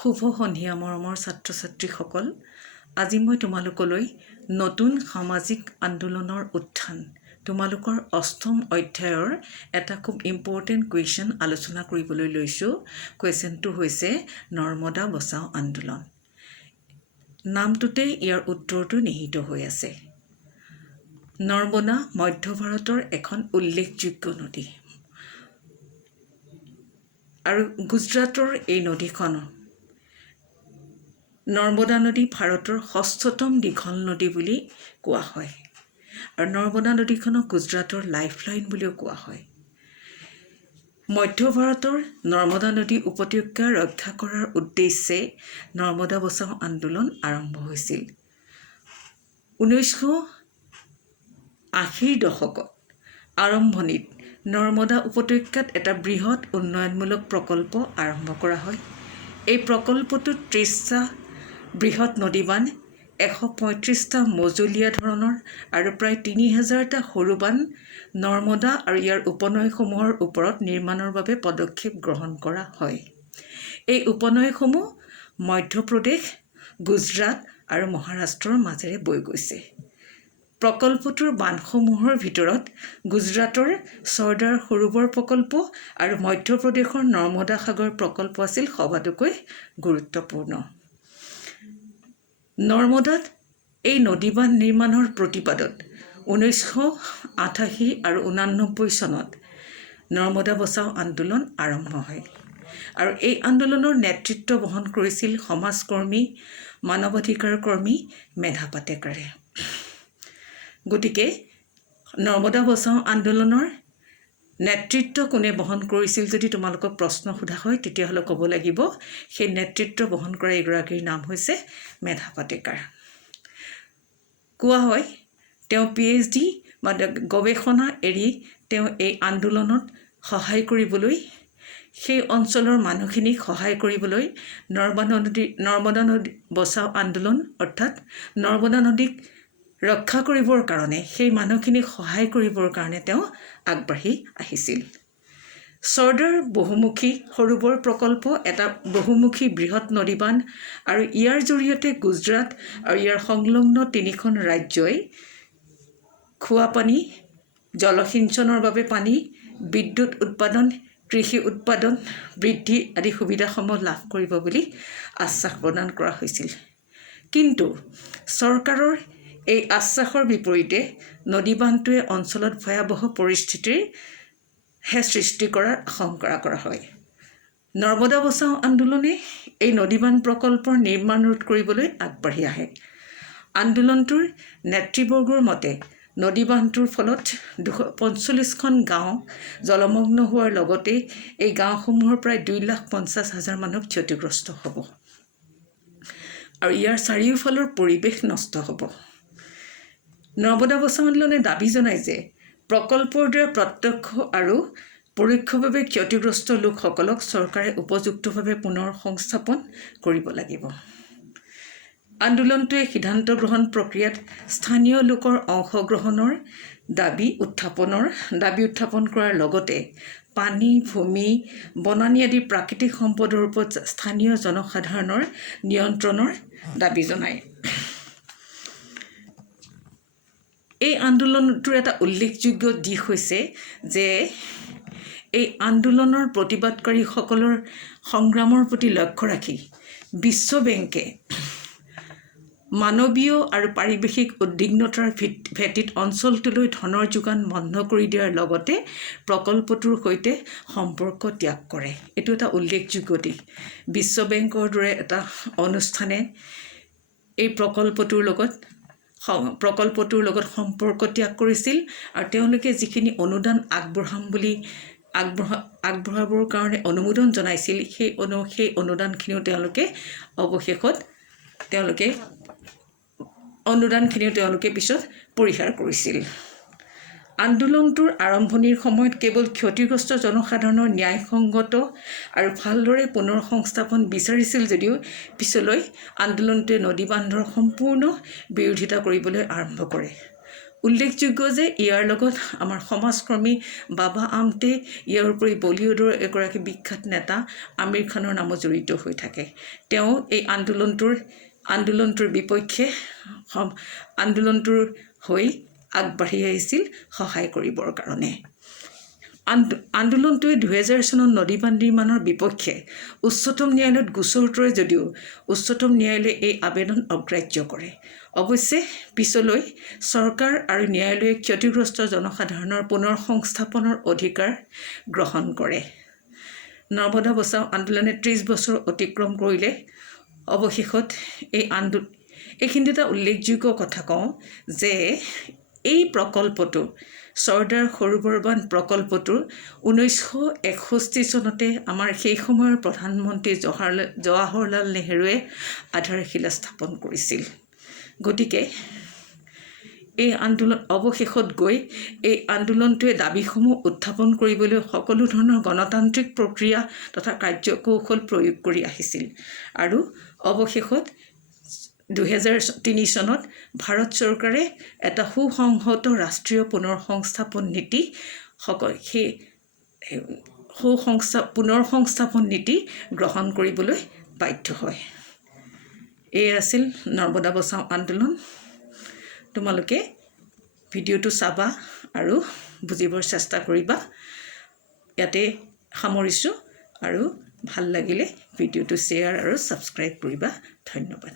শুভ সন্ধিয়া মৰমৰ ছাত্ৰ ছাত্ৰীসকল, আজি মই তোমালোকলৈ নতুন সামাজিক আন্দোলনৰ উত্থান তোমালোকৰ অষ্টম অধ্যায়ৰ এটা খুব ইম্পৰ্টেণ্ট কুৱেশ্যন আলোচনা কৰিবলৈ লৈছোঁ। কুৱেশ্যনটো হৈছে নৰ্মদা বচাও আন্দোলন। নামটোতেই ইয়াৰ উত্তৰটো নিহিত হৈ আছে। নৰ্মদা মধ্য ভাৰতৰ এখন উল্লেখযোগ্য নদী আৰু গুজৰাটৰ এই নদীখন নৰ্মদা নদী ভাৰতৰ ৬ষ্ঠতম দীঘল নদী বুলি কোৱা হয় আৰু নৰ্মদা নদীখনক গুজৰাটৰ লাইফলাইন বুলিও কোৱা হয়। মধ্য ভাৰতৰ নৰ্মদা নদী উপত্যকা ৰক্ষা কৰাৰ উদ্দেশ্যে নৰ্মদা বচাও আন্দোলন আৰম্ভ হৈছিল। ১৯৮০ৰ দশকত আৰম্ভণিত নৰ্মদা উপত্যকাত এটা বৃহৎ উন্নয়নমূলক প্ৰকল্প আৰম্ভ কৰা হয়। এই প্ৰকল্পটোত ৩০টা বৃহৎ নদীবান, ১৩৫টা মজলীয়া ধৰণৰ আৰু প্ৰায় ৩০০০টা সৰু বান নৰ্মদা আৰু ইয়াৰ উপনৈসমূহৰ ওপৰত নিৰ্মাণৰ বাবে পদক্ষেপ গ্ৰহণ কৰা হয়। এই উপনৈসমূহ মধ্যপ্ৰদেশ, গুজৰাট আৰু মহাৰাষ্ট্ৰৰ মাজেৰে বৈ গৈছে। প্ৰকল্পটোৰ বান্ধসমূহৰ ভিতৰত গুজৰাটৰ চৰ্দাৰ সৰোবৰ প্ৰকল্প আৰু মধ্যপ্ৰদেশৰ নৰ্মদা সাগৰ প্ৰকল্প আছিল সবাতোকৈ গুৰুত্বপূৰ্ণ। নৰ্মদাত এই নদীবান্ধ নিৰ্মাণৰ প্ৰতিবাদত ১৯৮৮ আৰু ৮৯ চনত নৰ্মদা বচাও আন্দোলন আৰম্ভ হয় আৰু এই আন্দোলনৰ নেতৃত্ব বহন কৰিছিল সমাজকৰ্মী, মানৱাধিকাৰ কৰ্মী মেধা পাটেকাৰে। গতিকে নৰ্মদা বচাও আন্দোলনৰ নেতৃত্ব কোনে বহন কৰিছিল যদি তোমালোকক প্ৰশ্ন সোধা হয়, তেতিয়াহ'লে ক'ব লাগিব সেই নেতৃত্ব বহন কৰা এগৰাকীৰ নাম হৈছে মেধা পাটেকাৰ। কোৱা হয় তেওঁ PhD বা গৱেষণা এৰি তেওঁ এই আন্দোলনত সহায় কৰিবলৈ, সেই অঞ্চলৰ মানুহখিনিক সহায় কৰিবলৈ নৰ্মদা নদী বচাও আন্দোলন অৰ্থাৎ নৰ্মদা নদীক ৰক্ষা কৰিবৰ কাৰণে, সেই মানুহখিনিক সহায় কৰিবৰ কাৰণে তেওঁ আগবাঢ়ি আহিছিল। চৰ্দাৰ বহুমুখী সৰোবৰ প্ৰকল্প এটা বহুমুখী বৃহৎ নদীবান্ধ আৰু ইয়াৰ জৰিয়তে গুজৰাট আৰু ইয়াৰ সংলগ্ন 3খন ৰাজ্যই খোৱাপানী, জলসিঞ্চনৰ বাবে পানী, বিদ্যুৎ উৎপাদন, কৃষি উৎপাদন বৃদ্ধি আদি সুবিধাসমূহ লাভ কৰিব বুলি আশ্বাস প্ৰদান কৰা হৈছিল। কিন্তু চৰকাৰৰ এই আশ্বাসৰ বিপৰীতে নদীবান্ধটোৱে অঞ্চলত ভয়াৱহ পৰিস্থিতিৰ সৃষ্টি কৰাৰ আশংকা কৰা হয়। নৰ্মদা বচাও আন্দোলনে এই নদীবান্ধ প্ৰকল্পৰ নিৰ্মাণ ৰোধ কৰিবলৈ আগবাঢ়ি আহে। আন্দোলনটোৰ নেতৃবৰ্গৰ মতে নদীবান্ধটোৰ ফলত 245খন গাঁও জলমগ্ন হোৱাৰ লগতে এই গাঁওসমূহৰ প্ৰায় 2,50,000 মানুহ ক্ষতিগ্ৰস্ত হ'ব আৰু ইয়াৰ চাৰিওফালৰ পৰিৱেশ নষ্ট হ'ব। নৰ্মদা বচাও আন্দোলনে দাবী জনায় যে প্ৰকল্পৰ দ্বাৰা প্ৰত্যক্ষ আৰু পৰোক্ষভাৱে ক্ষতিগ্ৰস্ত লোকসকলক চৰকাৰে উপযুক্তভাৱে পুনৰ সংস্থাপন কৰিব লাগিব। আন্দোলনটোৱে সিদ্ধান্ত গ্ৰহণ প্ৰক্ৰিয়াত স্থানীয় লোকৰ অংশগ্ৰহণৰ দাবী উত্থাপন কৰাৰ লগতে পানী, ভূমি, বনানী আদি প্ৰাকৃতিক সম্পদৰ ওপৰত স্থানীয় জনসাধাৰণৰ নিয়ন্ত্ৰণৰ দাবী জনায়। এই আন্দোলনটোৰ এটা উল্লেখযোগ্য দিশ হৈছে যে এই আন্দোলনৰ প্ৰতিবাদকাৰীসকলৰ সংগ্ৰামৰ প্ৰতি লক্ষ্য ৰাখি বিশ্ব বেংকে মানৱীয় আৰু পাৰিৱেশিক উদ্বিগ্নতাৰ ভেটিত অঞ্চলটোলৈ ধনৰ যোগান বন্ধ কৰি দিয়াৰ লগতে প্ৰকল্পটোৰ সৈতে সম্পৰ্ক ত্যাগ কৰে। এইটো এটা উল্লেখযোগ্য দিশ। বিশ্ব বেংকৰ দৰে এটা অনুষ্ঠানে এই প্ৰকল্পটোৰ লগত সম্পৰ্ক ত্যাগ কৰিছিল আৰু তেওঁলোকে যিখিনি অনুদান আগবঢ়াবৰ কাৰণে অনুমোদন জনাইছিল, সেই অনুদানখিনিও তেওঁলোকে পিছত পৰিহাৰ কৰিছিল। আন্দোলনটোৰ আৰম্ভণিৰ সময়ত কেৱল ক্ষতিগ্ৰস্ত জনসাধাৰণৰ ন্যায়সংগত আৰু ভালদৰে পুনৰ সংস্থাপন বিচাৰিছিল যদিও পিছলৈ আন্দোলনটোৱে নদীবান্ধৰ সম্পূৰ্ণ বিৰোধিতা কৰিবলৈ আৰম্ভ কৰে। উল্লেখযোগ্য যে ইয়াৰ লগত আমাৰ সমাজকৰ্মী বাবা আমটে, ইয়াৰ উপৰি বলিউডৰ এগৰাকী বিখ্যাত নেতা আমিৰ খানৰ নামো জড়িত হৈ থাকে। তেওঁ এই আন্দোলনটোৰ বিপক্ষে আন্দোলনটোৰ হৈ আগবাঢ়ি আহিছিল সহায় কৰিবৰ কাৰণে। আন্দোলনটোৱে 2000 চনত নদীবান্ধ নিৰ্মাণৰ বিপক্ষে উচ্চতম ন্যায়ালয়ত গোচৰ তৰে যদিও উচ্চতম ন্যায়ালয়ে এই আবেদন অগ্ৰাহ্য কৰে। অৱশ্যে পিছলৈ চৰকাৰ আৰু ন্যায়ালয়ে ক্ষতিগ্ৰস্ত জনসাধাৰণৰ পুনৰ সংস্থাপনৰ অধিকাৰ গ্ৰহণ কৰে। নৰ্মদা বচাও আন্দোলনে 30 বছৰ অতিক্ৰম কৰিলে। অৱশেষত এইখিনিতে এটা উল্লেখযোগ্য কথা কওঁ যে এই প্ৰকল্পটো চৰ্দাৰ সৰোবৰ বান্ধ প্ৰকল্পটো 1961 চনতে আমাৰ সেই সময়ৰ প্ৰধানমন্ত্ৰী জৱাহৰলাল নেহৰুৱে আধাৰশিলা স্থাপন কৰিছিল। গতিকে এই অৱশেষত গৈ এই আন্দোলনটোৱে দাবীসমূহ উত্থাপন কৰিবলৈ সকলো ধৰণৰ গণতান্ত্ৰিক প্ৰক্ৰিয়া তথা কাৰ্যকৌশল প্ৰয়োগ কৰি আহিছিল। আৰু অৱশেষত 2003 চনত ভাৰত চৰকাৰে এটা সুসংহত ৰাষ্ট্ৰীয় পুনৰ সংস্থাপন নীতি গ্ৰহণ কৰিবলৈ বাধ্য হয়। এই আছিল নৰ্মদা বচাও আন্দোলন। তোমালোকে ভিডিঅ'টো চাবা আৰু বুজিবৰ চেষ্টা কৰিবা। ইয়াতে সামৰিছোঁ আৰু ভাল লাগিলে ভিডিঅ'টো শ্বেয়াৰ আৰু ছাবস্ক্ৰাইব কৰিবা। ধন্যবাদ।